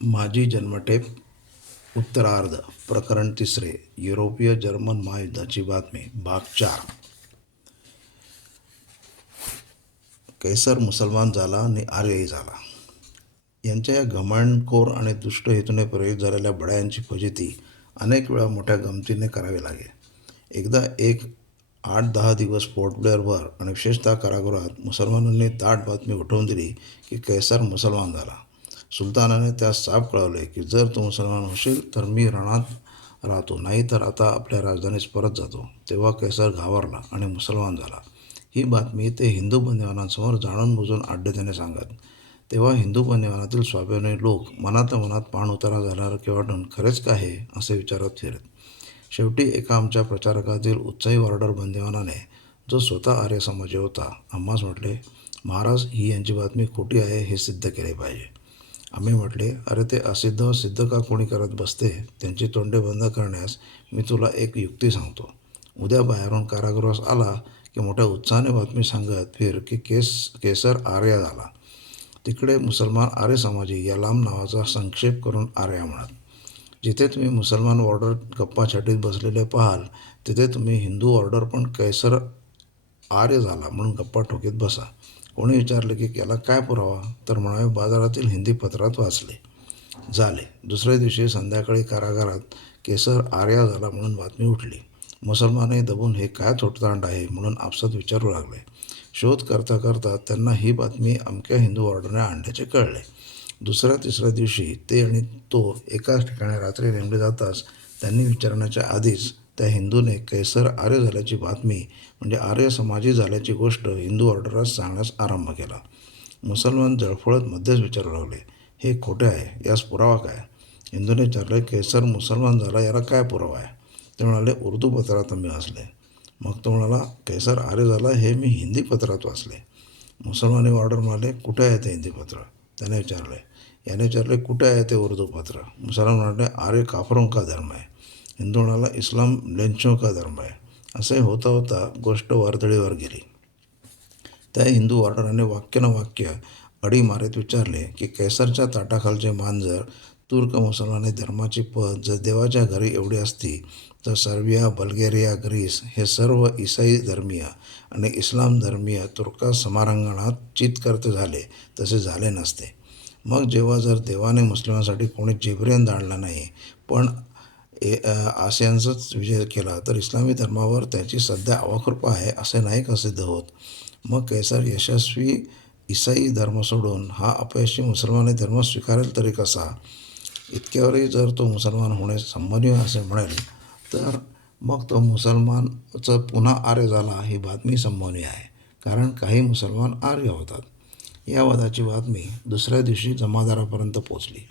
माझी जन्मटेप उत्तरार्ध प्रकरण तिसरे युरोपीय जर्मन महायुद्धाची बातमी भाग चार. कैसर मुसलमान झाला आणि आर्यही झाला. यांच्या या घमंडखोर आणि दुष्ट हेतूने प्रेरित झालेल्या बड्यांची फजिती अनेक वेळा मोठ्या गमतीने करावी लागे एकदा एक आठ दहा दिवस पोर्ट ब्लेअरवर आणि विशेषतः कारागृहात मुसलमानांनी ताट बातमी उठवून दिली की कैसर मुसलमान झाला. सुलतानाने त्यास साफ कळवले की जर तू मुसलमान होशील तर मी रणात राहतो. नाही तर आता आपल्या राजधानीस परत जातो. तेव्हा कैसर घाबरला आणि मुसलमान झाला. ही बातमी ते हिंदू बंदिवानांसमोर जाणून बुजून आड्यतेने सांगत. तेव्हा हिंदू बंदिवानातील स्वाभिमानी लोक मनात मनात पाण उतारा की वाटून खरेच का हे? असे विचारत फिरत. शेवटी एका आमच्या प्रचारकातील उत्साही वॉर्डर बंदिवानाने जो स्वतः आर्य समाजी होता आम्हास म्हटले महाराज ही यांची बातमी खोटी आहे हे सिद्ध केले पाहिजे. आम्ही म्हटले अरे ते असिद्ध व सिद्ध का कोणी करत बसते? त्यांची तोंडे बंद करण्यास मी तुला एक युक्ती सांगतो. उद्या बाहेरून कारागृहास आला की मोठ्या उत्साहाने बातमी सांगत फिर की केस केसर आर्या झाला. तिकडे मुसलमान आर्य समाजी या लांब नावाचा संक्षेप करून आर्या म्हणत जिथे तुम्ही मुसलमान ऑर्डर गप्पा छाटीत बसलेले पाहाल तिथे तुम्ही हिंदू ऑर्डर पण कैसर आर्य झाला म्हणून गप्पा ठोकीत बसा. कोणी विचारले की याला काय पुरावा? तर म्हणावे बाजारातील हिंदी पत्रात वाचले. झाले. दुसऱ्या दिवशी संध्याकाळी कारागारात केसर आर्या झाला म्हणून बातमी उठली. मुसलमानही दबून हे काय थोटतांड आहे? म्हणून आपसात विचारू लागले. शोध करता करता त्यांना ही बातमी अमक्या हिंदू ऑर्डरने आणल्याचे कळले. दुसऱ्या तिसऱ्या दिवशी ते आणि तो एकाच ठिकाणी रात्री नेमले जाताच त्यांनी विचारण्याच्या आधीच त्या हिंदूने कैसर आर्य झाल्याची बातमी म्हणजे आर्य समाजी झाल्याची गोष्ट हिंदू ऑर्डरास सांगण्यास आरंभ केला. मुसलमान जळफळत मध्येच विचारू लागले हे खोटे आहे यास पुरावा काय? हिंदूने विचारले कैसर मुसलमान झाला याला काय पुरावा आहे? ते म्हणाले उर्दू पत्रात आम्ही वाचले. मग तो म्हणाला कैसर आर्य झाला हे मी हिंदी पत्रात वाचले. मुसलमानी ऑर्डर म्हणाले कुठे आहे ते हिंदी पत्र? त्याने विचारले याने विचारले कुठे आहे ते उर्दू पत्र? मुसलमान म्हणाले आर्य काफरों का धर्म आहे. हिंदू इस्लाम लेंचों का धर्म आहे? असे होता होता गोष्ट वारदळीवर गेली. त्या हिंदू ऑर्डराने वाक्य वाक्य अडी मारत विचारले की कैसरच्या ताटाखालचे मांजर तुर्क मुसलमानी धर्माची पद जर देवाच्या घरी एवढी असती तर सर्बिया बल्गेरिया ग्रीस हे सर्व ईसाई धर्मीय आणि इस्लाम धर्मीय तुर्का समारंगणात चितकर्ते झाले तसे झाले नसते. मग जेव्हा जर देवाने मुस्लिमांसाठी कोणी जिब्रेन दाणला नाही पण ए आसियांचाच विजय केला तर इस्लामी धर्मावर त्याची सध्या अवकृपा आहे असे नाही का सिद्ध होत? मग कैसर यशस्वी ईसाई धर्म सोडून हा अपयशी मुसलमानी धर्म स्वीकारेल तरी कसा? इतक्यावरही जर तो मुसलमान होणे संबंधी असे म्हणेल तर मग तो मुसलमानचं पुन्हा आर्य झाला ही बातमी संबंधी आहे. कारण काही मुसलमान आर्य होतात. या वादाची बातमी दुसऱ्या दिवशी जमादारापर्यंत पोचली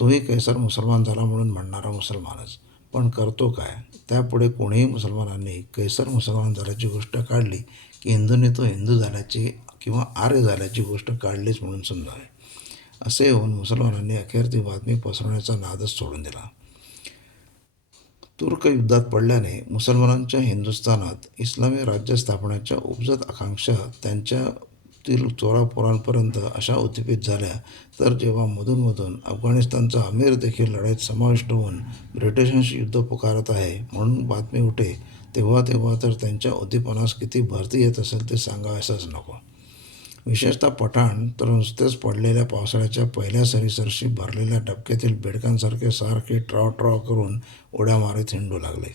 तोही कैसर मुसलमान झाला म्हणून म्हणणारा मुसलमानच. पण करतो काय? त्यापुढे कोणीही मुसलमानांनी कैसर मुसलमान झाल्याची गोष्ट काढली की हिंदूंनी तो हिंदू झाल्याची किंवा आर्य झाल्याची गोष्ट काढलीच म्हणून समजावे असे होऊन मुसलमानांनी अखेर ती बातमी पसरवण्याचा नादच सोडून दिला. तुर्क युद्धात पडल्याने मुसलमानांच्या हिंदुस्थानात इस्लामी राज्य स्थापण्याच्या उपजत आकांक्षा त्यांच्या त्यांच्यातील चोरापोरांपर्यंत अशा उद्दीपित झाल्या. तर जेव्हा मधूनमधून अफगाणिस्तानचा अमीर देखील लढाईत समाविष्ट होऊन ब्रिटिशांशी युद्ध पुकारत आहे म्हणून बातमी उठे तेव्हा तेव्हा तर त्यांच्या उद्दीपनास किती भरती येत असेल ते सांगावयासच नको. विशेषतः पठाण तर नुसतेच पडलेल्या पावसाळ्याच्या पहिल्या सरीसरशी भरलेल्या डबक्यातील बेडकांसारखे सारखे ट्रॉ ट्रॉ करून उड्या मारीत हिंडू लागले.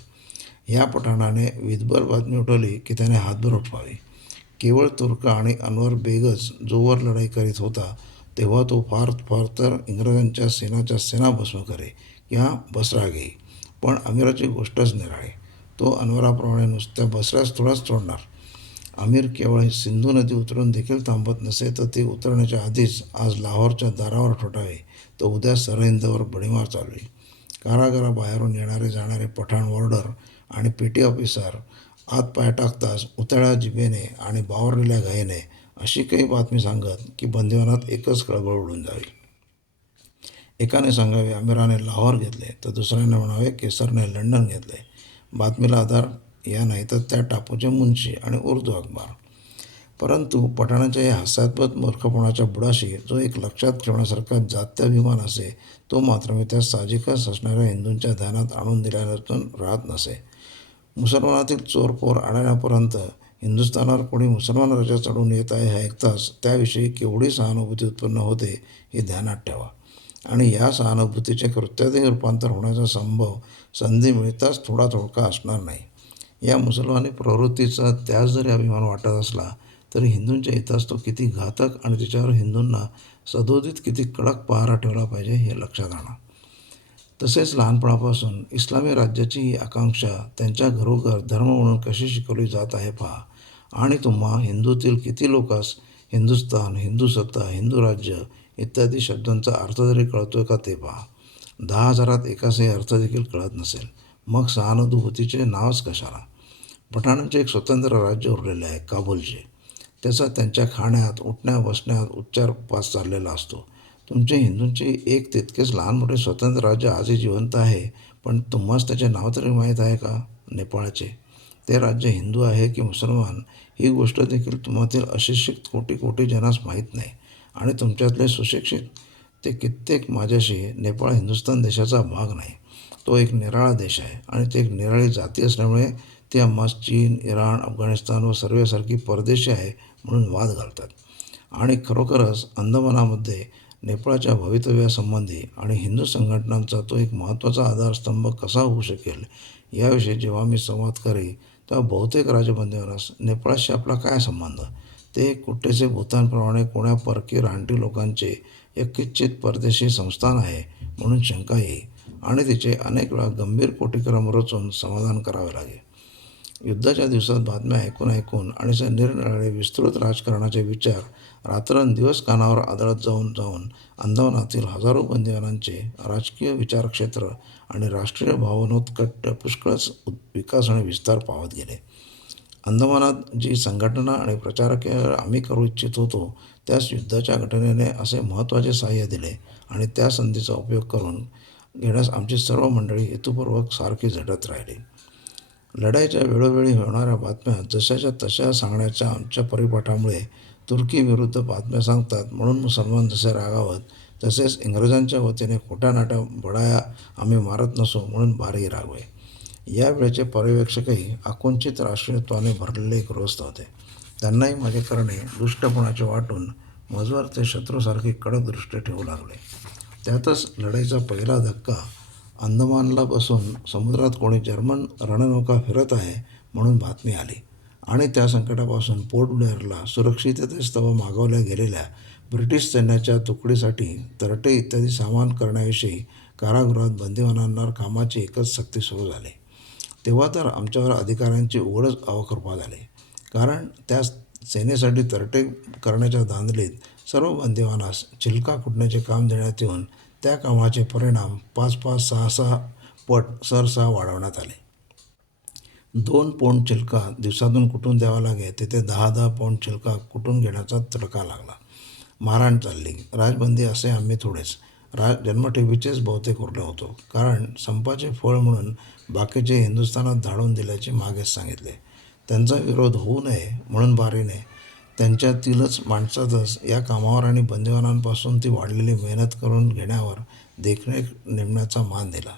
या पठाणाने विधभर बातमी उठवली की त्याने हातभर उठवावी. केवळ तुर्क आणि अनवर बेगच जोवर लढाई करीत होता तेव्हा तो फार फार तर इंग्रजांच्या सेनाच्या सेना भस्म करे किंवा बसरा घेई पण अमीराची गोष्टच निराळी. तो अनवराप्रमाणे नुसत्या बसऱ्यास थोडाच सोडणार आमिर केवळ सिंधू नदी उतरून देखील थांबत नसे तर ते उतरण्याच्या आधीच आज लाहोरच्या दारावर ठोठावे तर उद्या सरहिंदवर बडीमार चालवी कारागराबाहेरून येणारे जाणारे पठाण वॉर्डर आणि पी टी ऑफिसर हातपाय पाय टाकताच उतळ्या जिभेने आणि बावरलेल्या घाईने अशी काही बातमी सांगत की बंदिवानात एकच कळबळ उडून जावी. एकाने सांगावे अमिराने लाहोर घेतले तर दुसऱ्याने म्हणावे केसरने लंडन घेतले. बातमीला आधार या नाही तर त्या टापूचे मुन्शी आणि उर्दू अखबार. परंतु पठाणाच्या या हास्यात्मक मूर्खपणाच्या बुडाशी जो एक लक्षात ठेवण्यासारखा जात्याभिमान असे तो मात्र मी त्या साहजिकच असणाऱ्या हिंदूंच्या ध्यानात आणून दिल्यातून राहत नसे. मुसलमानातील चोरपोर आढळण्यापर्यंत हिंदुस्थानावर कोणी मुसलमान राजा चढून येत आहे हे ऐकताच त्याविषयी केवढी सहानुभूती उत्पन्न होते हे ध्यानात ठेवा. आणि या सहानुभूतीचे कृत्यातील रूपांतर होण्याचा संभव संधी मिळताच थोडा थोडका असणार नाही. या मुसलमानी प्रवृत्तीचा त्यास जरी अभिमान वाटत असला तरी हिंदूंच्या हितास तो किती घातक आणि त्याच्यावर हिंदूंना सदोदित किती कडक पहारा ठेवला पाहिजे हे लक्षात आणा. तसेच लहानपणापासून इस्लामी राज्याची ही आकांक्षा त्यांच्या घरोघर धर्म म्हणून कशी शिकवली जात आहे पहा. आणि तुम्हा हिंदूतील किती लोकांस हिंदुस्तान हिंदू सत्ता हिंदू राज्य इत्यादी शब्दांचा अर्थ जरी कळतोय का ते पहा. दहा हजारात एकाचाही अर्थ देखील कळत नसेल. मग सहानुभूतीचे नावच कशाला? पठाणांचे एक स्वतंत्र राज्य उरलेले आहे काबूलचे. त्याचा त्यांच्या खाण्यात उठण्या बसण्यात उच्चार पास चाललेला असतो. तुमचे हिंदूंचे एक तितकेच लहान मोठे स्वतंत्र राज्य आजही जिवंत आहे पण तुम्हास त्याचे नाव तरी माहीत आहे का? नेपाळचे. ते राज्य हिंदू आहे की मुसलमान ही गोष्ट देखील तुम्हातील अशिक्षित कोटी कोटी जनास माहीत नाही. आणि तुमच्यातले सुशिक्षित ते कित्येक माझ्याशी नेपाळ हिंदुस्थान देशाचा भाग नाही. तो एक निराळा देश आहे आणि ते एक निराळी जाती असल्यामुळे ते आम्हास चीन इराण अफगाणिस्तान व सर्वेसारखी परदेशी आहे म्हणून वाद घालतात. आणि खरोखरच अंदमानामध्ये नेपाळच्या भवितव्यासंबंधी आणि हिंदू संघटनांचा तो एक महत्त्वाचा आधारस्तंभ कसा होऊ शकेल याविषयी जेव्हा मी संवाद करी तेव्हा बहुतेक राजबंदीवरास नेपाळशी आपला काय संबंध? ते कुठेसे भूतानप्रमाणे कोण्या परकी रानटी लोकांचे एक किश्चित परदेशी संस्थान आहे म्हणून शंका येईल आणि तिचे अनेक वेळा गंभीर कोटीक्रम रचून समाधान करावे लागे युद्धाच्या दिवसात बातम्या ऐकून ऐकून आणि निरनिराळे विस्तृत राजकारणाचे विचार रात्रंदिवस कानावर आदळत जाऊन जाऊन अंदमानातील हजारो बंदिवानांचे राजकीय विचारक्षेत्र आणि राष्ट्रीय भावनोत्कट पुष्कळच विकास आणि विस्तार पावत गेले. अंदमानात जी संघटना आणि प्रचारके आम्ही करू इच्छित होतो त्यास युद्धाच्या घटनेने असे महत्त्वाचे सहाय्य दिले आणि त्या संधीचा उपयोग करून घेण्यास आमची सर्व मंडळी हेतुपूर्वक सारखी झटत राहिली. लढाईच्या वेळोवेळी होणाऱ्या बातम्या जशाच्या तशा सांगण्याच्या आमच्या परिपाठामुळे तुर्की विरुद्ध बातम्या सांगतात. म्हणून मुसलमान जसे रागावत तसेच इंग्रजांच्या वतीने खोट्या नाट्या बडाया आम्ही मारत नसो म्हणून बारही रागवे. यावेळेचे पर्यवेक्षकही आकुंचित राष्ट्रीयत्वाने भरलेले गृहस्थ होते. त्यांनाही माझे करणे दुष्टपणाचे वाटून मजवर ते शत्रूसारखी कडक दृष्टी ठेवू लागले. त्यातच लढाईचा पहिला धक्का अंदमानला बसून समुद्रात कोणी जर्मन रणनौका फिरत आहे म्हणून बातमी आली. आणि त्या संकटापासून पोर्ट ब्लेअरला सुरक्षिततेस्तव मागवल्या गेलेल्या ब्रिटिश सैन्याच्या तुकडीसाठी तरटे इत्यादी सामान करण्याविषयी कारागृहात बंदिवानांवर कामाची एकच सक्ती सुरू झाली. तेव्हा तर आमच्यावर अधिकाऱ्यांची उघडच अवकृपा झाली. कारण त्या सेनेसाठी तरटे करण्याच्या धांदलीत सर्व बंदिवानास छिलका कुटण्याचे काम देण्यात येऊन त्या कामाचे परिणाम पाच पाच सहा सहा पट सरसहा वाढवण्यात आले. दोन पौंड चिलका दिवसातून कुटून द्यावा लागे तिथे दहा दहा पौंड चिलका कुटून घेण्याचा तडका लागला. मारहाण चालली. राजबंदी असे आम्ही थोडेच. राज जन्मठेपीचेच बहुतेक उरले होतो. कारण संपाचे फळ म्हणून बाकीचे हिंदुस्थानात धाडून दिल्याचे मागेच सांगितले. त्यांचा विरोध होऊ नये म्हणून बारीने त्यांच्यातीलच माणसातच या कामावर आणि बंदिवानांपासून ती वाढलेली मेहनत करून घेण्यावर देखरेख नेमण्याचा मान दिला.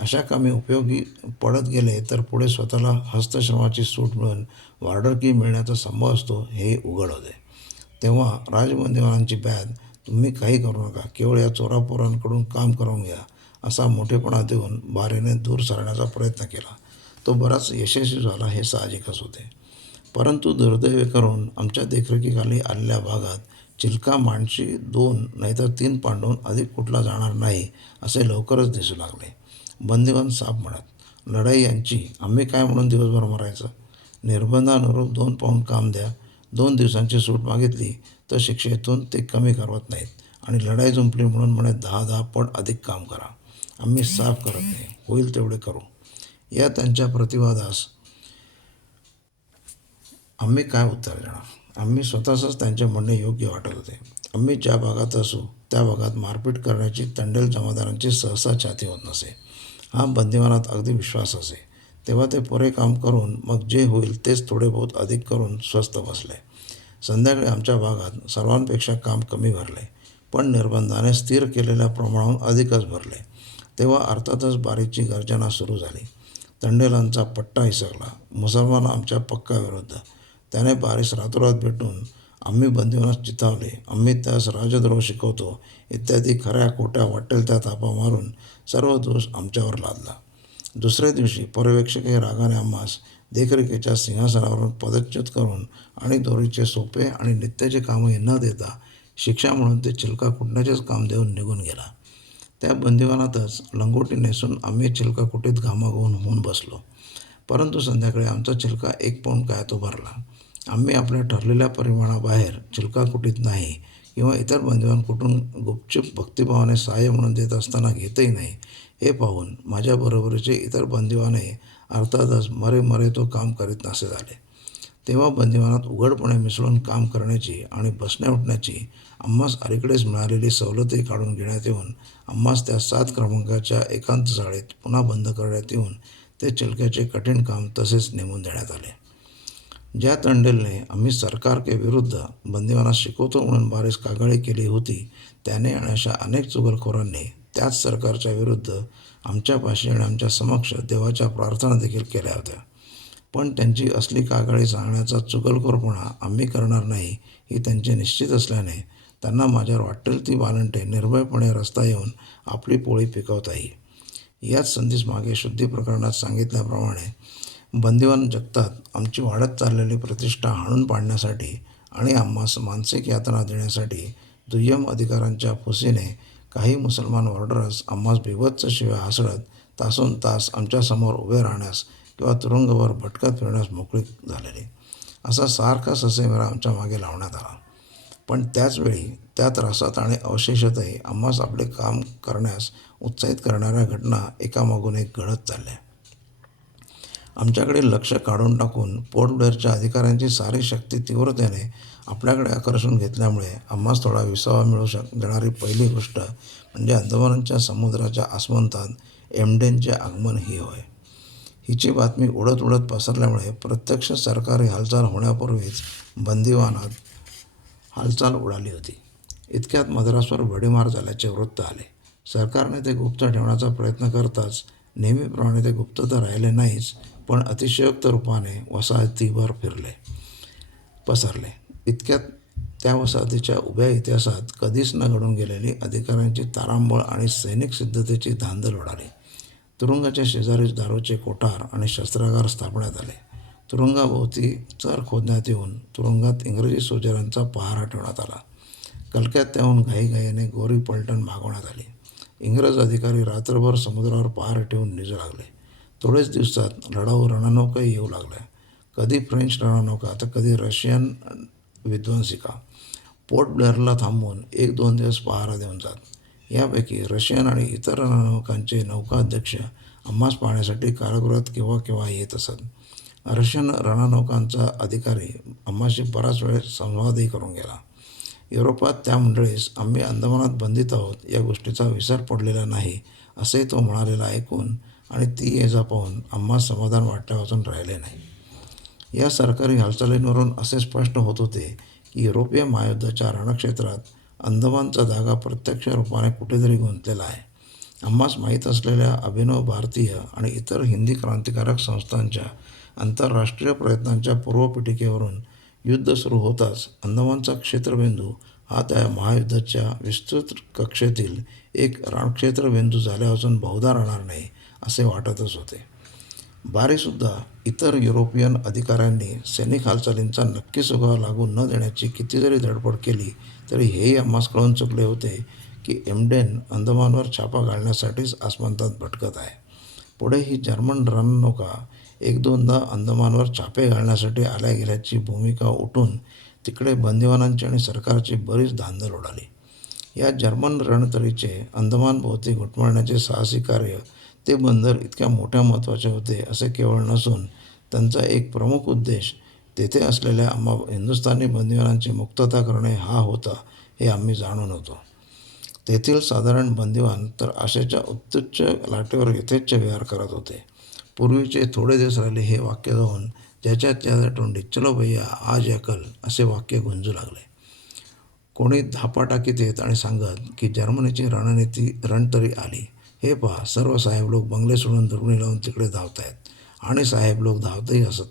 अशा कामी उपयोगी पडत गेले तर पुढे स्वतःला हस्तश्रमाची सूट मिळून वार्डरकी मिळण्याचा संभव असतो हे उघड होते. तेव्हा राजबंदीवानांची बॅद तुम्ही काही करू नका केवळ या चोरापोरांकडून काम करून घ्या असा मोठेपणा देऊन बारीने दूर सरण्याचा प्रयत्न केला. तो बराच यशस्वी झाला हे साहजिकच होते. परंतु दुर्दैवी करून आमच्या देखरेखीखाली आलेल्या भागात चिलका माणशी दोन नाहीतर तीन पांडून अधिक कुठला जाणार नाही असे लवकरच दिसू लागले. बंदिवान साप म्हणत लढाई यांची आम्ही काय म्हणून दिवसभर मरायचं? निर्बंधानुरूप दोन पाऊंड काम द्या. दोन दिवसांची सूट मागितली तर शिक्षेतून ते कमी करवत नाहीत. आणि लढाई जुंपली म्हणून म्हणे दहा दहा पट अधिक काम करा. आम्ही साफ करत नाही. होईल तेवढे करू. या त्यांच्या प्रतिवादास आम्ही काय उत्तर देणार? आम्ही स्वतःच त्यांचे म्हणणे योग्य वाटत होते. आम्ही ज्या भागात असू त्या भागात मारपीट करण्याची तंडेल जमादारांची सहसा छाती होत नसे. हा बंदिवानात अगदी विश्वास असे. तेव्हा ते पुरे काम करून मग जे होईल तेच थोडे बहुत अधिक करून स्वस्थ बसले. संध्याकाळी आमच्या भागात सर्वांपेक्षा काम कमी भरले. पण निर्बंधाने स्थिर केलेल्या प्रमाणाहून अधिकच भरले. तेव्हा अर्थातच बारीची गर्जना सुरू झाली. तंडेलांचा पट्टा हिसकला मुसलमान आमच्या पक्का विरुद्ध. त्याने बारीस रातोरात भेटून आम्ही बंदिवानास चितावले. आम्ही त्यास राजद्रोह शिकवतो. इत्यादी खऱ्या खोट्या वाटेल त्या तापा मारून सर्व दोष आमच्यावर लादला. दुसऱ्या दिवशी पर्यवेक्षकही रागाने आम्हास देखरेखीच्या सिंहासनावरून पदच्युत करून आणि दोरीचे सोपे आणि नित्याचे कामही न देता शिक्षा म्हणून ते चिलका कुटण्याचेच काम देऊन निघून गेला. त्या बंदिवानातच लंगोटी नेसून आम्ही चिलका कुटीत घामाघून होऊन बसलो. परंतु संध्याकाळी आमचा चिलका एक पाऊण काय तो भरला आम्ही आपल्या ठरलेल्या परिमाणाबाहेर चिलका कुटीत नाही किंवा इतर बंदिवान कुठून गुपचूप भक्तिभावाने सहाय्य म्हणून देत असताना घेतही नाही. हे पाहून माझ्याबरोबरीचे इतर बंदिवाने अर्थातच मरे मरे तो काम करीत नसे झाले. तेव्हा बंदिवानात उघडपणे मिसळून काम करण्याची आणि बसण्या उठण्याची आम्हास अलीकडेच मिळालेली सवलतही काढून घेण्यात येऊन आम्हास त्या सात क्रमांकाच्या एकांत शाळेत पुन्हा बंद करण्यात येऊन ते चिलक्याचे कठीण काम तसेच नेमून देण्यात आले. ज्या तंडेलने आम्ही सरकार के विरुद्ध बंदिवाना शिकवतो म्हणून बारीस कागाळी केली होती त्याने आणि अशा अनेक चुगलखोरांनी त्याच सरकारच्या विरुद्ध आमच्यापाशी आणि आमच्या समक्ष देवाच्या प्रार्थना देखील केल्या होत्या. पण त्यांची असली कागाळी सांगण्याचा चुगलखोरपणा आम्ही करणार नाही ही त्यांची निश्चित असल्याने त्यांना माझ्यावर वाटेल ती वालंटे निर्भयपणे रस्ता येऊन आपली पोळी पिकवता येईल याच संधीस मागे शुद्धी प्रकरणात सांगितल्याप्रमाणे बंदिवान जगतात आमची वाढत चाललेली प्रतिष्ठा हाणून पाडण्यासाठी आणि आम्हास मानसिक यातना देण्यासाठी दुय्यम अधिकारांच्या फुसीने काही मुसलमान वॉर्डर्स आम्हास बिभत्स शिव्या हसडत तासून तास आमच्यासमोर उभे राहण्यास किंवा तुरुंगवर भटकत फिरण्यास मोकळीक झालेली. असा सारखा ससेमेरा आमच्या मागे लावण्यात आला. पण त्याचवेळी त्या त्रासात आणि अवशेषातही आम्हास आपले काम करण्यास उत्साहित करणाऱ्या घटना एकामागून एक घडत चालल्या. आमच्याकडे लक्ष काढून टाकून पोर्ट ब्लेअरच्या अधिकाऱ्यांची सारी शक्ती तीव्रतेने आपल्याकडे आकर्षून घेतल्यामुळे आम्हास थोडा विसावा मिळू शक देणारी पहिली गोष्ट म्हणजे अंदमानांच्या समुद्राच्या आसमंतात एमडेनचे आगमन ही होय. हिची बातमी उडत उडत पसरल्यामुळे प्रत्यक्ष सरकारी हालचाल होण्यापूर्वीच बंदिवानात हालचाल उडाली होती. इतक्यात मद्रासवर भडीमार झाल्याचे वृत्त आले. सरकारने ते गुप्त ठेवण्याचा प्रयत्न करताच नेहमीप्रमाणे ते गुप्त तर राहिले नाहीच पण अतिशयोक्त रूपाने वसाहतीभर फिरले पसरले. इतक्यात त्या वसाहतीच्या उभ्या इतिहासात कधीच न घडून गेलेली अधिकाऱ्यांची तारांबळ आणि सैनिक सिद्धतेची धांदल उडाली. तुरुंगाच्या शेजारीच दारूचे कोठार आणि शस्त्रागार स्थापण्यात आले. तुरुंगाभोवती चर खोदण्यात येऊन तुरुंगात इंग्रजी सोजरांचा पहारा ठेवण्यात आला. कलक्यात त्याहून घाईघाईने गोरी पलटण मागवण्यात आली. इंग्रज अधिकारी रात्रभर समुद्रावर पहारा ठेवून निजू लागले. थोडेच दिवसात लढाऊ रणनौकाही येऊ लागल्या. कधी फ्रेंच रणनौका तर कधी रशियन विध्वंसिका. पोर्ट ब्लेअरला थांबून एक दोन दिवस पहारा देऊन जात. यापैकी रशियन आणि इतर रणनौकांचे नौकाध्यक्ष आम्हास पाहण्यासाठी कारागृहात केव्हा केव्हा येत असत. रशियन रणनौकांचा अधिकारी आम्हाशी बराच वेळ संवादही करून गेला. युरोपात त्या मंडळीस आम्ही अंदमानात बंदित आहोत या गोष्टीचा विसर पडलेला नाही असे तो म्हणालेला ऐकून आणि ती ये जा पाहून आम्हा समाधान वाटल्यापासून राहिले नाही. या सरकारी हालचालींवरून असे स्पष्ट होत होते की युरोपीय महायुद्धाच्या रणक्षेत्रात अंदमानचा धागा प्रत्यक्ष रूपाने कुठेतरी गुंतलेला आहे. आम्हास माहीत असलेल्या अभिनव भारतीय आणि इतर हिंदी क्रांतिकारक संस्थांच्या आंतरराष्ट्रीय प्रयत्नांच्या पूर्वपीठिकेवरून युद्ध सुरू होताच अंदमानचा क्षेत्रबिंदू हा त्या महायुद्धाच्या विस्तृत कक्षेतील एक रणक्षेत्रबिंदू झाल्यापासून बहुधा राहणार नाही. असे वाटतच होते. बारीसुद्धा इतर युरोपियन अधिकाऱ्यांनी सैनिक हालचालींचा नक्की सुगावा लागू न देण्याची किती जरी धडपड केली तरी हेही आम्हास कळून चुकले होते की एमडेन अंदमानवर छापा घालण्यासाठीच आसमंतात भटकत आहे. पुढे ही जर्मन रणनौका एक दोनदा अंदमानवर छापे घालण्यासाठी आल्या गेल्याची भूमिका उठून तिकडे बंदिवानांची आणि सरकारची बरीच धांदल उडाली. या जर्मन रणतरीचे अंदमानभोवती घुटमळण्याचे साहसी कार्य ते बंदर इतक्या मोठ्या महत्त्वाचे होते असे केवळ नसून त्यांचा एक प्रमुख उद्देश तेथे असलेल्या आम्हा हिंदुस्थानी बंदिवानांची मुक्तता करणे हा होता हे आम्ही जाणून होतो. तेथील साधारण बंदिवान तर आशेच्या उत्तुच्च लाटेवर यथेच्छ विहार करत होते. पूर्वीचे थोडे दिवस राहिले हे वाक्य जाऊन ज्याच्या त्याच्या तोंडी चलो भैया आज या कल असे वाक्य गुंजू लागले. कोणी धापा टाकीत येत आणि सांगत की जर्मनीची रणनीती रणतरी आली. हे पहा सर्व साहेब लोक बंगले सोडून दुर्गुणी लावून तिकडे धावत आहेत आणि साहेब लोक धावतही असत.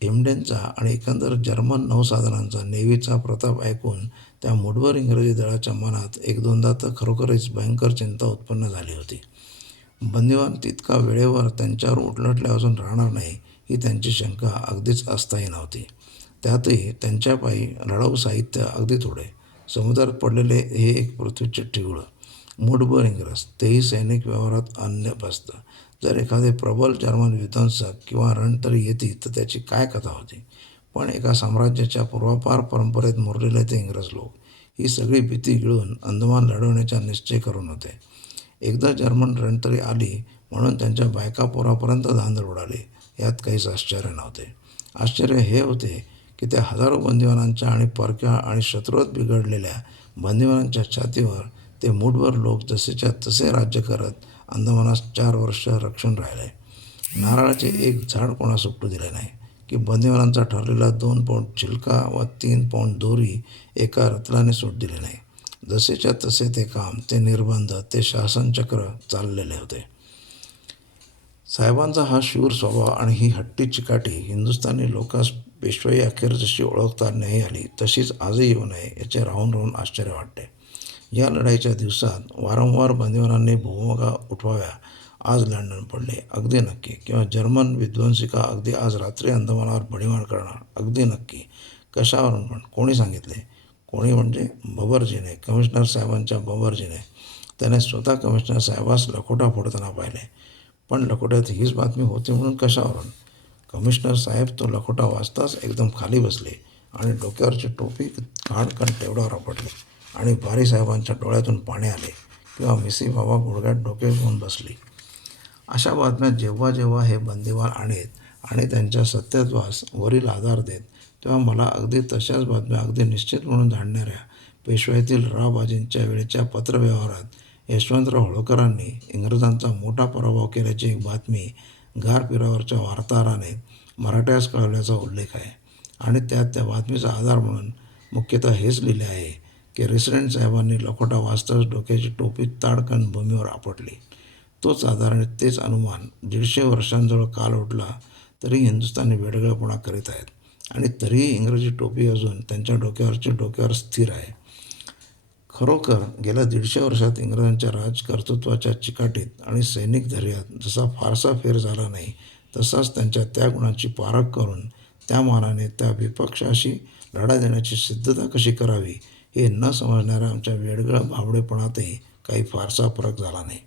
एमडेनचा आणि एकंदर जर्मन नौसाधनांचा नेव्हीचा प्रताप ऐकून त्या मुठभर इंग्रजी दळाच्या मनात एक दोनदा तर खरोखरच भयंकर चिंता उत्पन्न झाली होती. बंदिवान तितका वेळेवर त्यांच्यावर उठलटल्यापासून राहणार नाही ही त्यांची शंका अगदीच असताही नव्हती. त्यातही त्यांच्या पायी लढाऊ साहित्य अगदी थोडे. समुद्रात पडलेले हे एक पृथ्वीचे ठिगळं मूठभर इंग्रज तेही सैनिक व्यवहारात अन्यभस्त जर एखादे प्रबल जर्मन विध्वंसक किंवा रणतरी येतील तर त्याची काय कथा होती? पण एका साम्राज्याच्या पूर्वापार परंपरेत मुरलेले ते इंग्रज लोक. ही सगळी भीती गिळून अंदमान लढवण्याचा निश्चय करून होते. एकदा जर्मन रणतरी आली म्हणून त्यांच्या बायका पोरापर्यंत धांदळ उडाली. यात काहीच आश्चर्य नव्हते. आश्चर्य हे होते की त्या हजारो बंदिवानांच्या आणि परक्या आणि शत्रुत बिघडलेल्या बंदिवानांच्या छातीवर ते मूठभर लोक जसेच्या तसे राज्य करत अंदमानास चार वर्ष रक्षण राहिले. नारळाचे एक झाड कोणा सुटू दिले नाही की बंदिवानांचा ठरलेला दोन पौंड छिलका व तीन पौंड दोरी एका रत्नाने सूट दिली नाही. जसेच्या तसे ते काम ते निर्बंध ते शासनचक्र चाललेले होते. साहेबांचा हा शूर स्वभाव आणि ही हट्टी चिकाटी हिंदुस्थानी लोकांस पेशवाई अखेर जशी ओळखता नाही आली तशीच आजही येऊ नये याचे राहून राहून आश्चर्य वाटते. या लढाईच्या दिवसात वारंवार बंदिवानांनी भूमिका उठवाव्या. आज लंडन पडले अगदी नक्की. किंवा जर्मन विध्वंसिका अगदी आज रात्री अंदमानावर भडीमार करणार अगदी नक्की. कशावरून पण? कोणी सांगितले? कोणी म्हणजे बबरजीने कमिशनर साहेबांच्या बबरजीने. त्याने स्वतः कमिशनर साहेबास लखोटा फोडताना पाहिले. पण लखोट्यात हीच बातमी होती म्हणून कशावरून? कमिशनर साहेब तो लखोटा वाचताच एकदम खाली बसले आणि डोक्यावरची टोपी काढकण तेवढ्यावर पडली आणि भारी साहेबांच्या डोळ्यातून पाणी आले किंवा मिसी बाबा गुडघ्यात डोके घेऊन बसली. अशा बातम्या जेव्हा जेव्हा हे बंदिवान आणेत आणि त्यांच्या सत्यत्वास वरील आधार देत तेव्हा मला अगदी तशाच बातम्या अगदी निश्चित म्हणून जाणणाऱ्या पेशवाईतील रावबाजींच्या वेळेच्या पत्रव्यवहारात यशवंतराव होळकरांनी इंग्रजांचा मोठा पराभव केल्याची एक बातमी गारपिरावरच्या वार्ताहराने मराठ्यास कळवल्याचा उल्लेख आहे. आणि त्यात त्या बातमीचा आधार म्हणून मुख्यतः हेच लिहिले आहे की रेसिडेंट साहेबांनी लखोटा वाचताच डोक्याची टोपी ताडकन भूमीवर आपटली. तोच आधार आणि तेच अनुमान दीडशे वर्षांजवळ काल उठला तरी हिंदुस्थानी वेडगळपणा करीत आहेत. आणि तरीही इंग्रजी टोपी अजून त्यांच्या डोक्यावरच्या डोक्यावर स्थिर आहे. खरोखर गेल्या दीडशे वर्षात इंग्रजांच्या राजकर्तृत्वाच्या चिकाटीत आणि सैनिक धैर्यात जसा फारसा फेर झाला नाही तसाच त्यांच्या त्या गुणांची पारख करून त्या मानाने त्या विपक्षाशी लढा देण्याची सिद्धता कशी करावी हे न समजणाऱ्या आमच्या वेडगळ भावडेपणातही काही फारसा फरक झाला नाही.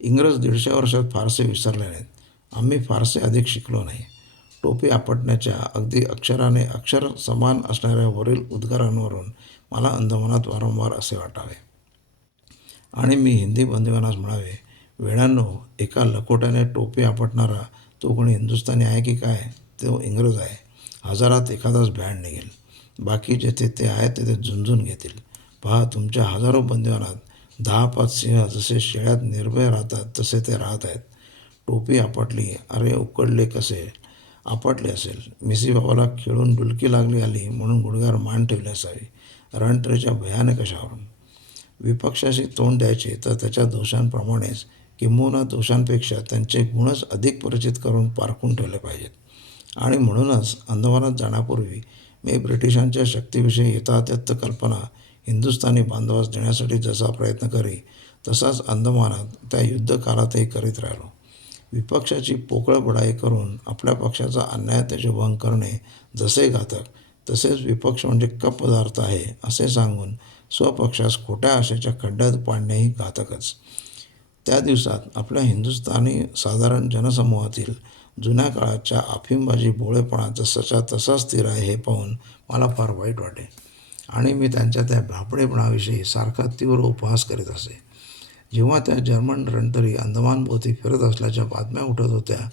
इंग्रज दीडशे वर्षात फारसे विसरले नाहीत. आम्ही फारसे अधिक शिकलो नाही. टोपी आपटण्याच्या अगदी अक्षराने अक्षर समान असणाऱ्या वरील उद्गारांवरून मला अंदमानात वारंवार असे वाटावे. आणि मी हिंदी बंदिवानास म्हणावे वेळांनो एका लकोट्याने टोपी आपटणारा तो कोणी हिंदुस्थानी आहे की काय? तो इंग्रज आहे. हजारात एखादाच बँड निघेल. बाकी जेथे ते आहेत तेथे झुंजून घेतील. पहा तुमच्या हजारो बंदिवानात दहा पाच सिंह जसे शेळ्यात निर्भय राहतात तसे ते राहत आहेत. टोपी आपटली अरे उकडले कसे? आपटले असेल. मिसी बाबाला खेळून डुलकी लागली आली म्हणून गुडगार मान ठेवली असावी. रणट्रेच्या भयाने कशावरून विपक्षाशी तोंड द्यायचे तर त्याच्या दोषांप्रमाणेच किंबहुना दोषांपेक्षा त्यांचे गुणच अधिक परिचित करून पारखून ठेवले पाहिजेत. आणि म्हणूनच अंदमानात जाण्यापूर्वी मी ब्रिटिशांच्या शक्तीविषयी यथात्यत्त कल्पना हिंदुस्थानी बांधवास देण्यासाठी जसा प्रयत्न करी तसाच अंदमानात त्या युद्धकालातही करीत राहिलो. विपक्षाची पोकळ बडाई करून आपल्या पक्षाचा अन्यायतेचे भंग करणे जसे घातक तसेच विपक्ष म्हणजे कप पदार्थ आहे असे सांगून स्वपक्षास खोट्या आशेच्या खड्ड्यात पाडणेही घातकच. त्या दिवसात आपल्या हिंदुस्थानी साधारण जनसमूहातील जुन्या काळाच्या अफिमबाजी भोळेपणा जसाच्या तसा स्थिर आहे हे पाहून मला फार वाईट वाटे आणि मी त्यांच्या त्या भापडेपणाविषयी सारखा तीव्र उपहास करीत असे. जेव्हा त्या जर्मन रणतरी अंदमानभोवती फिरत असल्याच्या बातम्या उठत होत्या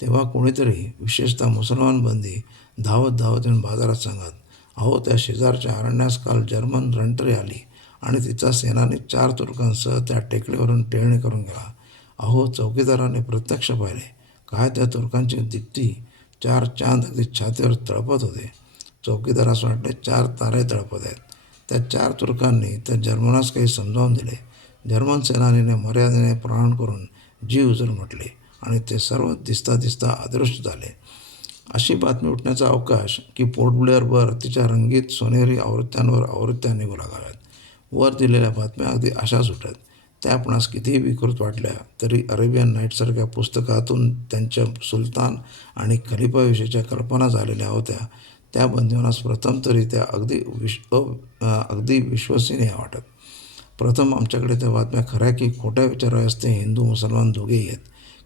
तेव्हा कोणीतरी विशेषतः मुसलमान बंदी धावत धावत येऊन बाजारात सांगत अहो त्या शेजारच्या अरण्यास काल जर्मन रणतरी आली आणि तिचा सेनाने चार तुर्कांसह त्या टेकडीवरून टेळणी करून गेला. अहो चौकीदाराने प्रत्यक्ष पाहिले. काय त्या तुर्कांची दिप्ती चार चांद अगदी छातीवर तळपत होते. चौकीदार असं वाटले चार तारे तळपत आहेत. त्या चार तुर्कांनी त्या जर्मनास काही समजावून दिले. जर्मन सेनानीने मर्यादेने प्राण करून जीव उचल म्हटले आणि ते सर्व दिसता दिसता अदृश्य झाले. अशी बातमी उठण्याचा अवकाश की पोर्ट ब्लेअरवर तिच्या रंगीत सोनेरी आवृत्त्यांवर आवृत्त्या निघू लागाव्यात वर दिलेल्या बातम्या अगदी अशाच उठत. त्या आपणास कितीही विकृत वाटल्या तरी अरेबियन नाईटसारख्या पुस्तकातून त्यांच्या सुलतान आणि खलिफाविषयीच्या कल्पना झालेल्या होत्या. त्या बंदिवानास प्रथम तरी त्या अगदी विश अगदी विश्वसनीय वाटत. प्रथम आमच्याकडे त्या बातम्या खऱ्या की खोट्या विचाराव्यास ते हिंदू मुसलमान दोघेही आहेत.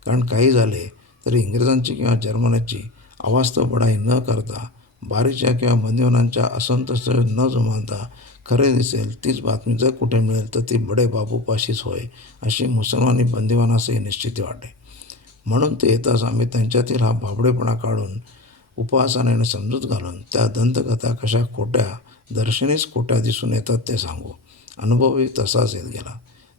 कारण काही झाले तरी इंग्रजांची किंवा जर्मनाची अवास्तव बढाई न करता बारीच्या किंवा बंदिवनांच्या असंतोष न जुमानता खरे दिसेल तीच बातमी जर कुठे मिळेल तर ती बडे बाबूपाशीच होय अशी मुसलमानी बंदिवानासही निश्चिती वाटे. म्हणून ते येताच आम्ही त्यांच्यातील हा भाबडेपणा काढून उपासनेने समजूत घालून त्या दंतकथा कशा खोट्या दर्शनीच खोट्या दिसून येतात ते सांगू. अनुभवही तसाच येत गेला.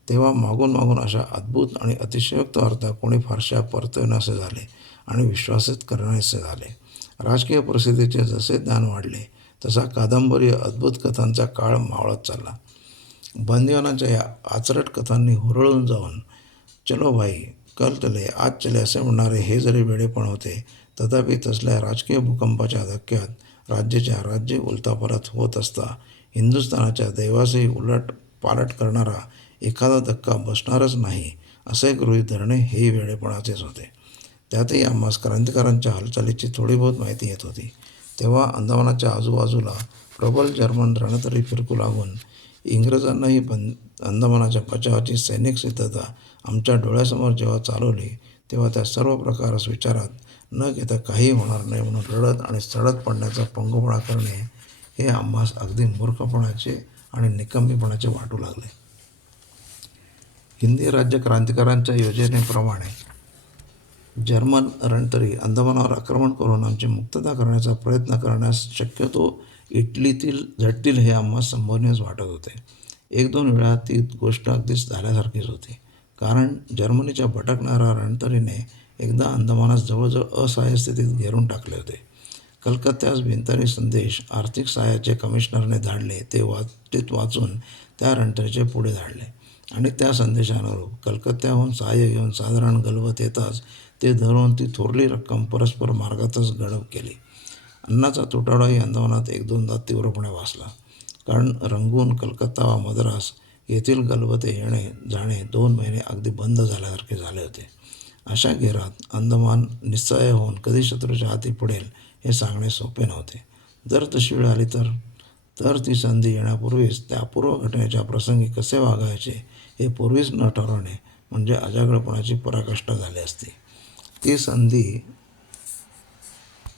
तेव्हा मागून मागून अशा अद्भुत आणि अतिशयोक्त वार्ता कोणी फारशा परतवण्यासे झाले आणि विश्वासित करण्याचे झाले. राजकीय परिस्थितीचे जसे ज्ञान वाढले तसा कादंबरी अद्भुत कथांचा काळ मावळत चालला. बंदिवानाच्या या आचरट कथांनी हुरळून जाऊन चलो भाई कल चले आज चले असे म्हणणारे हे जरी वेडेपण होते तथापि तसल्या राजकीय भूकंपाच्या धक्क्यात राज्याच्या राज्य उलतापालत होत असता हिंदुस्थानाच्या दैवासही उलट पालट करणारा एखादा धक्का बसणारच नाही असे गृहीत धरणे हे वेडेपणाचेच होते. त्यातही आम्हास क्रांतिकारांच्या हालचालीची थोडी बहुत माहिती येत होती. तेव्हा अंदमानाच्या आजूबाजूला प्रबल जर्मन रणतरी फिरकू लागून इंग्रजांनाही बंद अंदमानाच्या बचावाची सैनिक सिद्धता आमच्या डोळ्यासमोर जेव्हा चालवली तेव्हा त्या सर्व प्रकारास विचारात न घेता काही होणार नाही म्हणून रडत आणि सडत पडण्याचा पंगोपणा करणे हे आम्हास अगदी मूर्खपणाचे आणि निकंबीपणाचे वाटू लागले. हिंदी राज्य क्रांतिकारांच्या योजनेप्रमाणे जर्मन रणतरी अंदमानावर आक्रमण करून आमची मुक्तता करण्याचा प्रयत्न करण्यास शक्यतो इटलीतील झटतील हे आम्हा संभवनीयच वाटत होते. एक दोन वेळा ती गोष्ट अगदीच झाल्यासारखीच होती. कारण जर्मनीच्या भटकणाऱ्या रणतरीने एकदा अंदमानास जवळजवळ असहाय्य स्थितीत घेरून टाकले होते. कलकत्त्यास भिंतारी संदेश आर्थिक सहाय्याचे कमिशनरने धाडले ते वाचित वाचून त्या रणतरीचे पुढे धाडले. आणि त्या संदेशानुरूप कलकत्त्याहून सहाय्य घेऊन साधारण गलबत येताच ते धरून ती थोरली रक्कम परस्पर मार्गातच गडप केली. अन्नाचा तुटाडाही अंदमानात एक दोनदा तीव्रपणे वाचला. कारण रंगून कलकत्ता व मद्रास येथील गलबते येणे जाणे दोन महिने अगदी बंद झाल्यासारखे झाले होते. अशा घेरात अंदमान निस्सहाय्य होऊन कधी शत्रूच्या हाती पडेल हे सांगणे सोपे नव्हते. जर तशी वेळ आली तर तर ती संधी येण्यापूर्वीच त्या अपूर्व घटनेच्या प्रसंगी कसे वागायचे हे पूर्वीच न ठरवणे म्हणजे अजागळपणाची पराकाष्ठा झाली असती. ती संधी